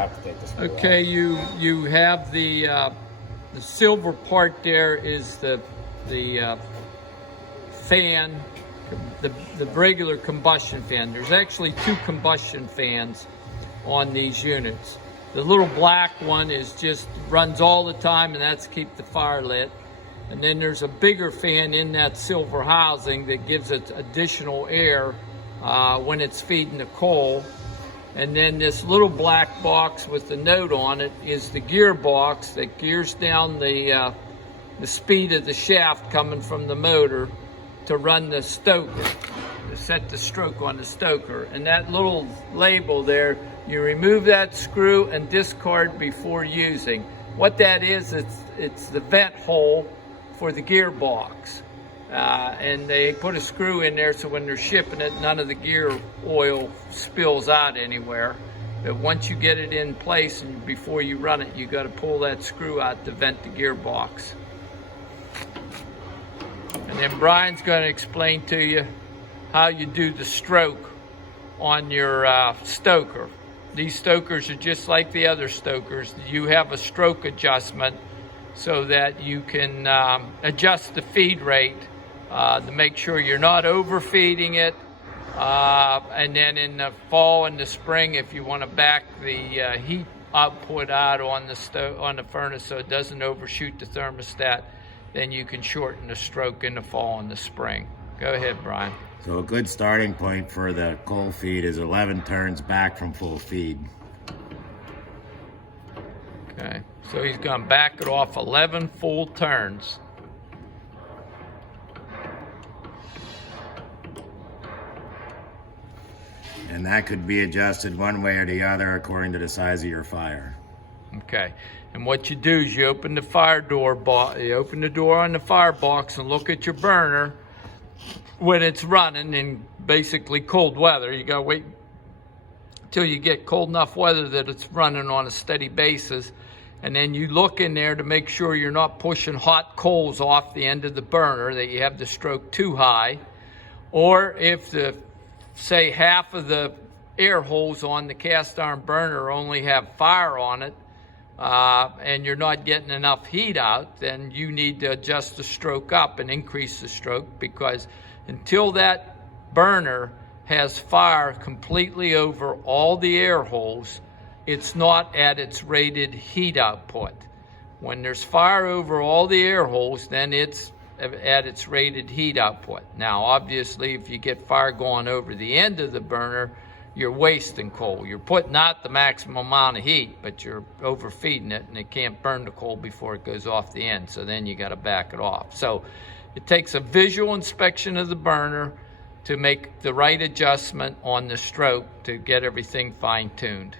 have to take the screw Okay, off. you have the silver part there is the fan, the regular combustion fan. There's actually two combustion fans on these units. The little black one is just runs all the time, and that's to keep the fire lit. And then there's a bigger fan in that silver housing that gives it additional air when it's feeding the coal. And then this little black box with the note on it is the gearbox that gears down the speed of the shaft coming from the motor to run the stoker, to set the stroke on the stoker. And that little label there, you remove that screw and discard before using. What that is, it's the vent hole for the gearbox. And they put a screw in there so when they're shipping it, none of the gear oil spills out anywhere. But once you get it in place and before you run it, you got to pull that screw out to vent the gearbox. And then Brian's going to explain to you how you do the stroke on your stoker. These stokers are just like the other stokers. You have a stroke adjustment so that you can adjust the feed rate to make sure you're not overfeeding it. And then in the fall and the spring, if you want to back the heat output out on the furnace so it doesn't overshoot the thermostat, then you can shorten the stroke in the fall and the spring. Go ahead, Brian. So a good starting point for the coal feed is 11 turns back from full feed. Okay, so he's going to back it off 11 full turns. And that could be adjusted one way or the other according to the size of your fire. Okay, and what you do is you open the fire door, you open the door on the firebox and look at your burner when it's running in basically cold weather. You gotta wait till you get cold enough weather that it's running on a steady basis, and then you look in there to make sure you're not pushing hot coals off the end of the burner, that you have the stroke too high, or if the say half of the air holes on the cast iron burner only have fire on it, and you're not getting enough heat out, then you need to adjust the stroke up and increase the stroke, because until that burner has fire completely over all the air holes, it's not at its rated heat output. When there's fire over all the air holes, then it's at its rated heat output. Now, obviously, if you get fire going over the end of the burner, you're wasting coal. You're putting out the maximum amount of heat, but you're overfeeding it, and it can't burn the coal before it goes off the end, so then you got to back it off. So it takes a visual inspection of the burner to make the right adjustment on the stroke to get everything fine-tuned.